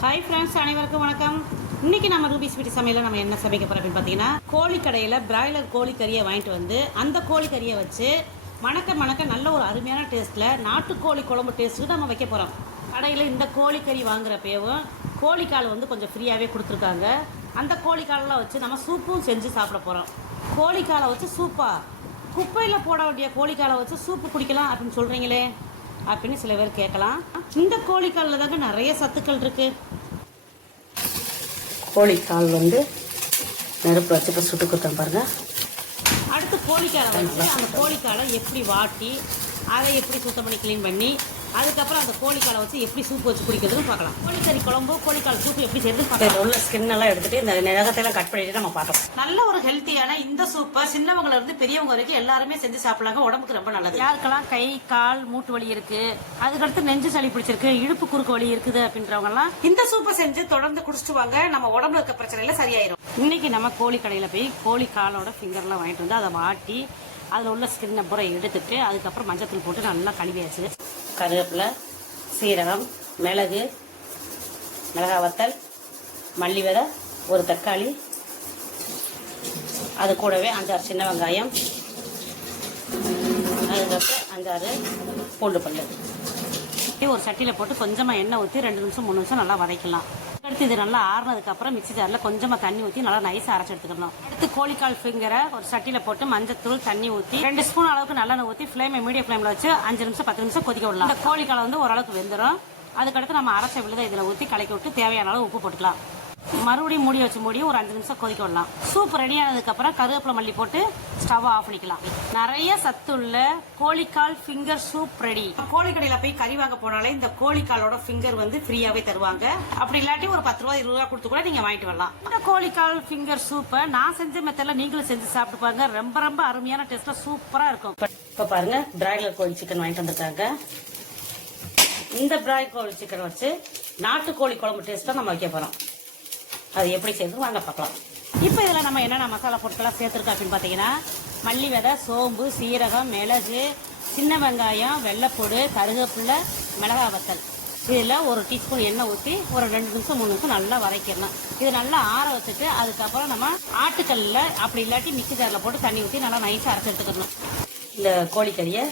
Hi friends, அனைவருக்கும் வணக்கம். இன்றைக்கி நம்ம ரூபீஸ் வீட்டு சமையலில் நம்ம என்ன சமைக்க போகிறோம் அப்படின்னு பார்த்தீங்கன்னா, கோழி கடையில் பிராய்லர் கோழிக்கறியை வாங்கிட்டு வந்து அந்த கோழிக்கறியை வச்சு மணக்க நல்ல ஒரு அருமையான டேஸ்ட்டில் நாட்டுக்கோழி குழம்பு டேஸ்ட்டுக்கு நம்ம வைக்க போகிறோம். கடையில் இந்த கோழிக்கறி வாங்குறப்பவும் கோழிக்கால் வந்து கொஞ்சம் ஃப்ரீயாகவே கொடுத்துருக்காங்க. அந்த கோழிக்காலெலாம் வச்சு நம்ம சூப்பும் செஞ்சு சாப்பிட போகிறோம். கோழிக்காலை வச்சு சூப்பா, குப்பையில் போட வேண்டிய கோழிக்காலை வச்சு சூப்பு குடிக்கலாம் அப்படின்னு சொல்கிறீங்களே அப்படின்னு சில பேர் கேட்கலாம். இந்த கோழிக்காலில் தாங்க நிறைய சத்துக்கள் இருக்குது. கோழிக்கால் வந்து நெருப்பு வச்சுட்டு சுட்டு கொடுத்தேன் பாருங்கள். அடுத்து கோழிக்காலை வந்து அந்த கோழிக்காலை எப்படி வாட்டி அதை எப்படி சுத்தம் பண்ணி க்ளீன் பண்ணி அதுக்கப்புறம் அந்த கோழிக்காலை வச்சு எப்படி சூப்பு வச்சு குடிக்கிறதுன்னு பார்க்கலாம். கோழிக்கறி குழம்பு கோழிக்கால் சூப்பு எப்படி செய்யறதுன்னு பார்க்கலாம். உள்ள ஸ்கின் எல்லாம் எடுத்துட்டு இந்த நகத்தையெல்லாம் கட் பண்ணிட்டு நம்ம பார்த்தோம். நல்ல ஒரு ஹெல்த்தியான இந்த சூப்பை சின்னவங்கல இருந்து பெரியவங்க வரைக்கும் எல்லாருமே செஞ்சு சாப்பிடலாங்க. உடம்புக்கு ரொம்ப நல்லது. யாருக்கெல்லாம் கை கால் மூட்டு வலி இருக்கு, அதுக்கடுத்து நெஞ்சு சளி பிடிச்சிருக்கு, இடுப்பு குறுக்கு வலி இருக்குது அப்படின்றவங்க எல்லாம் இந்த சூப்பை செஞ்சு தொடர்ந்து குடிச்சிட்டு வாங்க. நம்ம உடம்புல இருக்க பிரச்சனையில சரியாயிரும். இன்னைக்கு நம்ம கோழி கடையில போய் கோழி காலோட ஃபிங்கர்லாம் வாங்கிட்டு வந்து அதை வாட்டி அதில் உள்ள ஸ்கின்னை பூரா எடுத்துட்டு அதுக்கப்புறம் மஞ்சத்தூள் போட்டு நல்லா கழுவியாச்சு. கருவேப்பிலை, சீரகம், மிளகு, மிளகாய் வத்தல், மல்லி விதை, ஒரு தக்காளி, அது கூடவே 5-6 சின்ன வெங்காயம், அதுக்கப்புறம் 5-6 பூண்டு பல்லு ஒரு சட்டியில் போட்டு கொஞ்சமாக எண்ணெய் ஊற்றி 2 நிமிஷம் 3 நிமிஷம் நல்லா வதக்கலாம். அடுத்து இது நல்லா ஆறுனதுக்கப்புறம் மிக்சி ஜாரில் கொஞ்சமாக தண்ணி ஊற்றி நல்லா நைஸாக அரைச்சி எடுத்துக்கணும். அடுத்து கோழிக்கால் ஃபிங்கரை ஒரு சட்டியில் போட்டு மஞ்சத்தூள் தண்ணி ஊற்றி 2 ஸ்பூன் அளவுக்கு நல்லெண்ணெய் ஊற்றி ஃப்ளேமை மீடியம் ஃப்ளேமில் வச்சு 5 நிமிஷம் 10 நிமிஷம் கொதிக்க விடலாம். இந்த கோழிக்காலை வந்து ஓரளவுக்கு வெந்துடும். அதுக்கடுத்து நம்ம அரைச்ச விழுதை இதில் ஊற்றி கலக்கி விட்டு தேவையான அளவு உப்பு போட்டுக்கலாம். மறுபடியும் மூடி வச்சு மூடி ஒரு 5 நிமிஷம் கொதிக்க விடலாம். சூப் ரெடி ஆனதுக்கப்புறம் கருவேப்பிலை மல்லி போட்டு ஸ்டவ் ஆஃப் பண்ணிக்கலாம். நிறைய சத்துள்ள கோழிக்கால் ஃபிங்கர் சூப் ரெடி. கோழிக்கடையில் போய் கறி வாங்க போனாலே இந்த கோழிக்காலோட ஃபிங்கர் வந்து ஃப்ரீயாவே தருவாங்க. அப்படி இல்லாட்டி ஒரு 10 ரூபா 20 ரூபா கொடுத்து கூட நீங்க வாங்கிட்டு வரலாம். இந்த கோழிக்கால் ஃபிங்கர் சூப்பை நான் செஞ்ச மெத்தட்ல நீங்களும் செஞ்சு சாப்பிட்டு பாருங்க. ரொம்ப அருமையான டேஸ்ட்ல சூப்பரா இருக்கும். இப்போ பாருங்க, பிராய்லர் கோழி சிக்கன் வாங்கிட்டு வந்துருக்காங்க. இந்த பிராய்லர் கோழி சிக்கன் வச்சு நாட்டுக்கோழி குழம்பு டேஸ்ட்டா நம்ம வைக்க போறோம். அது எப்படி செய்யணும் வாங்க பார்க்கலாம். இப்போ இதில் நம்ம என்னென்ன மசாலா பொருட்களாக சேர்த்துருக்கோம் அப்படின்னு பார்த்தீங்கன்னா, மல்லி விதை, சோம்பு, சீரகம், மிளகு, சின்ன வெங்காயம், வெள்ளைப்பூடு, கருவேப்பிலை, மிளகாய் வத்தல். இதில் ஒரு டீஸ்பூன் எண்ணெய் ஊற்றி ஒரு 2 நிமிஷம் 3 நிமிஷம் நல்லா வதக்கிடணும். இது நல்லா ஆற வச்சுட்டு அதுக்கப்புறம் நம்ம ஆட்டுக்கல்லில் அப்படி இல்லாட்டி மிக்சி ஜாரில் போட்டு தண்ணி ஊற்றி நல்லா நைஸாக அரைச்சி எடுத்துக்கணும். இந்த கோழிக்கறியை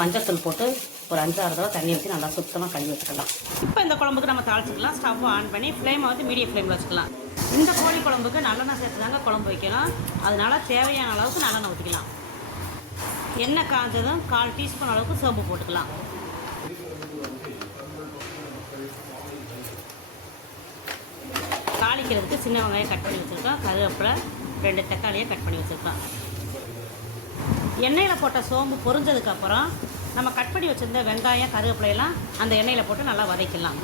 மஞ்சத்தூள் போட்டு ஒரு 5-6 தடவை தண்ணி ஊற்றி நல்லா சுத்தமாக கழுவி வச்சுக்கலாம். இப்போ இந்த குழம்புக்கு நம்ம தாளிச்சிக்கலாம். ஸ்டவ் ஆன் பண்ணி ஃப்ளேமை வந்து மீடியம் ஃப்ளேமில் வச்சுக்கலாம். இந்த கோழி குழம்புக்கு நல்லெண்ணெய் சேர்த்து தாங்க குழம்பு வைக்கணும். அதனால தேவையான அளவுக்கு நல்லெண்ணெய் ஊற்றிக்கலாம். எண்ணெய் காய்ஞ்சதும் 1/4 டீஸ்பூன் அளவுக்கு சோம்பு போட்டுக்கலாம். தாளிக்கிறதுக்கு சின்ன வெங்காயம் கட் பண்ணி வச்சுருக்கோம், கருவேப்பிலை, 2 தக்காளியை கட் பண்ணி வச்சுருக்கோம். எண்ணெயில் போட்ட சோம்பு பொரிஞ்சதுக்கப்புறம் நம்ம கட் பண்ணி வச்சுருந்த வெங்காயம் கருவேப்பிலையெல்லாம் அந்த எண்ணெயில் போட்டு நல்லா வதக்கிடலாம்.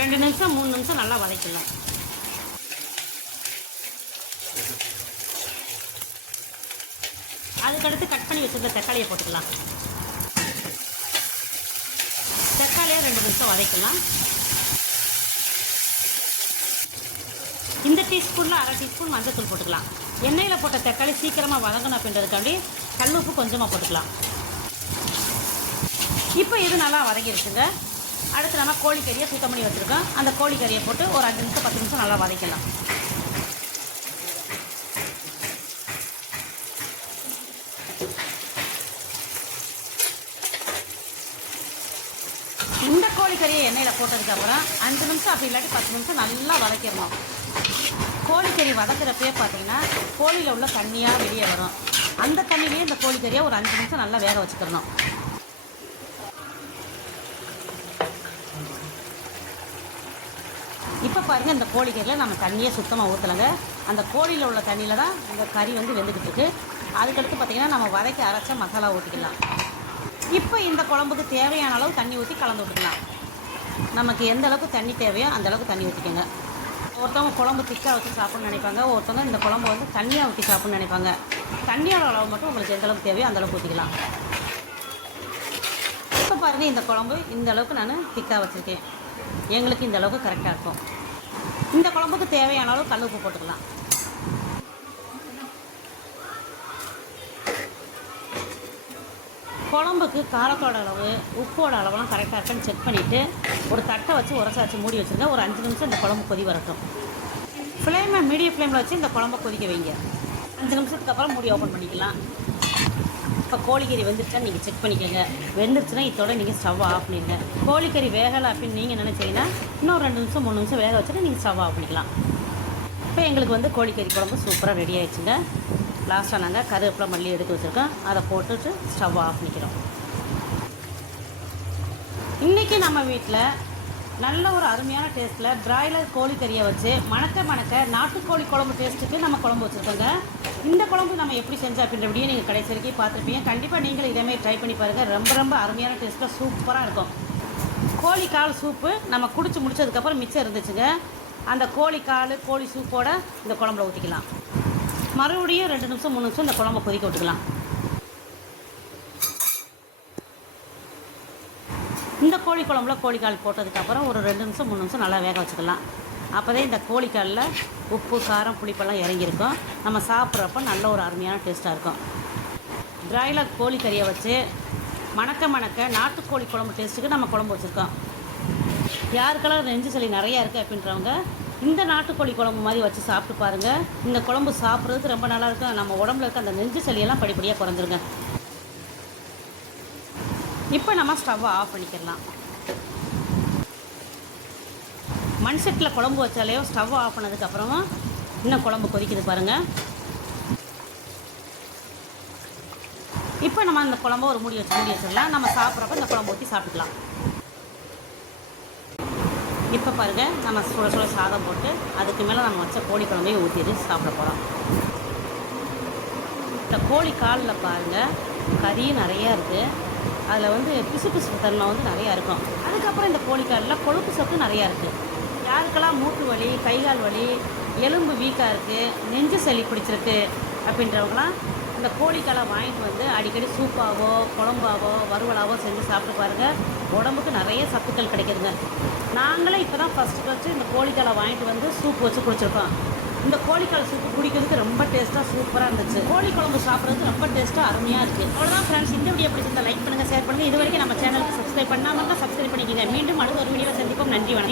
2 நிமிஷம் 3 நிமிஷம் நல்லா வதக்கிடலாம். அதுக்கடுத்து கட் பண்ணி வச்சுருந்த தக்காளியை போட்டுக்கலாம். தக்காளியை 2 நிமிஷம் வதக்கலாம். இந்த டீஸ்பூனில் 1/2 டீஸ்பூன் மஞ்சத்தூள் போட்டுக்கலாம். எண்ணெயில் போட்ட தக்காளி சீக்கிரமாக வதங்கணும் அப்படின்றதுக்காண்டி கல்லுப்பு கொஞ்சமாக போட்டுக்கலாம். இப்போ இது நல்லா வதங்கிடுச்சுங்க. அடுத்து நம்ம கோழிக்கறியை சுத்தம் பண்ணி வச்சுருக்கோம். அந்த கோழிக்கறியை போட்டு ஒரு 5 நிமிஷம் 10 நிமிஷம் நல்லா வதக்கலாம். இந்த கோழிக்கறியை எண்ணெயில் போட்டதுக்கப்புறம் 5 நிமிஷம் அப்படி இல்லாட்டி 10 நிமிஷம் நல்லா வதக்கிடணும். கோழிக்கறி வதக்கிறப்பே பார்த்தீங்கன்னா கோழியில் உள்ள தண்ணியாக வெளியே வரும். அந்த தண்ணியிலேயே இந்த கோழிக்கறியை ஒரு 5 நிமிஷம் நல்லா வேக வச்சுக்கிறணும். இப்போ பாருங்கள், இந்த கோழிக்கறியில் நம்ம தண்ணியை சுத்தமாக ஊற்றலைங்க. அந்த கோழியில் உள்ள தண்ணியில் தான் இந்த கறி வந்து வெந்துக்கிட்டு இருக்கு. அதுக்கடுத்து பார்த்திங்கன்னா நம்ம வதக்கி அரைச்ச மசாலா ஊற்றிக்கலாம். இப்போ இந்த குழம்புக்கு தேவையான அளவு தண்ணி ஊற்றி கலந்து விட்டுக்கலாம். நமக்கு எந்த அளவுக்கு தண்ணி தேவையோ அந்த அளவுக்கு தண்ணி ஊற்றிக்கோங்க. ஒருத்தவங்க குழம்பு திக்காக வச்சு சாப்பிட்ணுன்னு நினைப்பாங்க, ஒருத்தவங்க இந்த குழம்பு வந்து தண்ணியாக ஊற்றி சாப்பிட்ணுன்னு நினைப்பாங்க. தண்ணியோட அளவு மட்டும் உங்களுக்கு எந்த அளவுக்கு தேவையோ அந்த அளவுக்கு ஊற்றிக்கலாம். இப்போ பாருங்கள், இந்த குழம்பு இந்த அளவுக்கு நான் திக்காக வச்சுருக்கேன். எங்களுக்கு இந்த அளவுக்கு கரெக்டாக இருக்கும். இந்த குழம்புக்கு தேவையான அளவு கல் உப்பு போட்டுக்கலாம். குழம்புக்கு காரத்தோட அளவு உப்போட அளவுலாம் கரெக்டாக இருக்குன்னு செக் பண்ணிவிட்டு ஒரு தட்டை வச்சு உரசாச்சு மூடி வச்சுருங்க. ஒரு 5 நிமிஷம் இந்த குழம்பு கொதி வரட்டும். ஃப்ளேமை மீடியம் ஃப்ளேமில் வச்சு இந்த குழம்பை கொதிக்க வைங்க. 5 நிமிஷத்துக்கு அப்புறம் மூடி ஓப்பன் பண்ணிக்கலாம். இப்போ கோழிக்கறி வெந்துருச்சான்னு நீங்கள் செக் பண்ணிக்கோங்க. வெந்துருச்சுன்னா இதோட நீங்கள் ஸ்டவ் ஆஃப் பண்ணிடுங்க. கோழிக்கறி வேகலை அப்படின்னு நீங்கள் நினச்சிங்கன்னா இன்னும் 2 நிமிஷம் 3 நிமிஷம் வேக வச்சுட்டு நீங்கள் ஸ்டவ் ஆஃப் பண்ணிக்கலாம். இப்போ எங்களுக்கு கோழிக்கறி குழம்பு சூப்பராக ரெடி ஆயிடுச்சுங்க. லாஸ்ட்டாக நாங்கள் கருவேப்பிலை மல்லி எடுத்து வச்சுருக்கோம். அதை போட்டுட்டு ஸ்டவ் ஆஃப் பண்ணிக்கிறோம். இன்றைக்கி நம்ம வீட்டில் நல்ல ஒரு அருமையான டேஸ்ட்டில் பிராய்லர் கோழிக்கறியை வச்சு மணக்க நாட்டுக்கோழி குழம்பு டேஸ்ட்டுக்கு நம்ம குழம்பு வச்சுருக்கோங்க. இந்த குழம்பு நம்ம எப்படி செஞ்சோம் அப்படின்ற வீடியோ நீங்கள் கடைசி வரைக்கும் பார்த்துருப்பீங்க. கண்டிப்பாக நீங்களும் இதேமாதிரி ட்ரை பண்ணி பாருங்கள். ரொம்ப அருமையான டேஸ்ட்டில் சூப்பராக இருக்கும். கோழிக்கால் சூப்பு நம்ம குடிச்சு முடிச்சதுக்கப்புறம் மிச்சம் இருந்துச்சுங்க. அந்த கோழிக்கால் கோழி சூப்போட இந்த குழம்புல ஊற்றிக்கலாம். மறுபடியும் 2 நிமிஷம் 3 நிமிஷம் இந்த குழம்பை கொதிக்க விட்டுக்கலாம். இந்த கோழி குழம்புல கோழிக்கால் போட்டதுக்கப்புறம் ஒரு 2 நிமிஷம் 3 நிமிஷம் நல்லா வேக வச்சுக்கலாம். அப்போ தான் இந்த கோழிக்காலில் உப்பு காரம் புளிப்பெல்லாம் இறங்கியிருக்கும். நம்ம சாப்பிட்றப்ப நல்ல ஒரு அருமையான டேஸ்ட்டாக இருக்கும். பிராய்லர் கோழிக்கறியை வச்சு மணக்க நாட்டுக்கோழி குழம்பு டேஸ்ட்டுக்கு நம்ம குழம்பு வச்சுருக்கோம். யாருக்கெல்லாம் நெஞ்சு சளி நிறையா இருக்குது அப்படின்றவங்க இந்த நாட்டுக்கோழி குழம்பு மாதிரி வச்சு சாப்பிட்டு பாருங்கள். இந்த குழம்பு சாப்பிட்றதுக்கு ரொம்ப நல்லாயிருக்கும். நம்ம உடம்புல இருக்க அந்த நெஞ்சு சளியெல்லாம் படிப்படியாக குறைஞ்சிருங்க. இப்போ நம்ம ஸ்டவ்வை ஆஃப் பண்ணிக்கலாம். மண் செட்டில் குழம்பு வச்சாலேயோ ஸ்டவ் ஆஃப் பண்ணதுக்கப்புறமா இன்னும் குழம்பு கொதிக்குது பாருங்கள். இப்போ நம்ம இந்த குழம்பு ஒரு மூடி வச்சிடலாம். நம்ம சாப்பிட்றப்ப இந்த குழம்பு ஊற்றி சாப்பிட்டுக்கலாம். இப்போ பாருங்கள், நம்ம சுட சாதம் போட்டு அதுக்கு மேலே நம்ம வச்ச கோழி குழம்பையும் ஊற்றிட்டு சாப்பிட போகிறோம். இந்த கோழி காலில் பாருங்கள் கறியும் நிறையா இருக்குது. அதில் பிசு தன்மை நிறையா இருக்கும். அதுக்கப்புறம் இந்த கோழிக்காலில் கொழுப்பு சத்து நிறையா இருக்குது. யாருக்கெல்லாம் மூட்டு வலி, கைகால் வலி, எலும்பு வீக்காக இருக்குது, நெஞ்சு சளி பிடிச்சிருக்கு அப்படின்றவங்களாம் இந்த கோழிக்காலை வாங்கிட்டு அடிக்கடி சூப்பாவோ குழம்பாவோ வறுவலாவோ செஞ்சு சாப்பிட்டு பாருங்கள். உடம்புக்கு நிறைய சத்துக்கள் கிடைக்குதுங்க. நாங்களே இப்போ தான் ஃபஸ்ட்டு இந்த கோழிக்காலை வாங்கிட்டு சூப் வச்சு குடிச்சிருக்கோம். இந்த கோழிக்கால் சூப்பு குடிக்கிறதுக்கு ரொம்ப டேஸ்ட்டாக சூப்பராக இருந்துச்சு. கோழி குழம்பு சாப்பிட்றதுக்கு ரொம்ப டேஸ்ட்டாக அருமையாக இருக்குது. அவ்வளோதான் ஃப்ரெண்ட்ஸ், இந்த வீடியோ பிடிச்சிருந்தா லைக் பண்ணுங்கள், ஷேர் பண்ணுங்கள். இது வரைக்கும் நம்ம சேனலுக்கு சப்ஸ்கிரைப் பண்ணாமல் சப்ஸ்கிரைப் பண்ணிக்கோங்க. மீண்டும் அடுத்த ஒரு வீடியோவில் சந்திப்போம். நன்றி, வணக்கம்.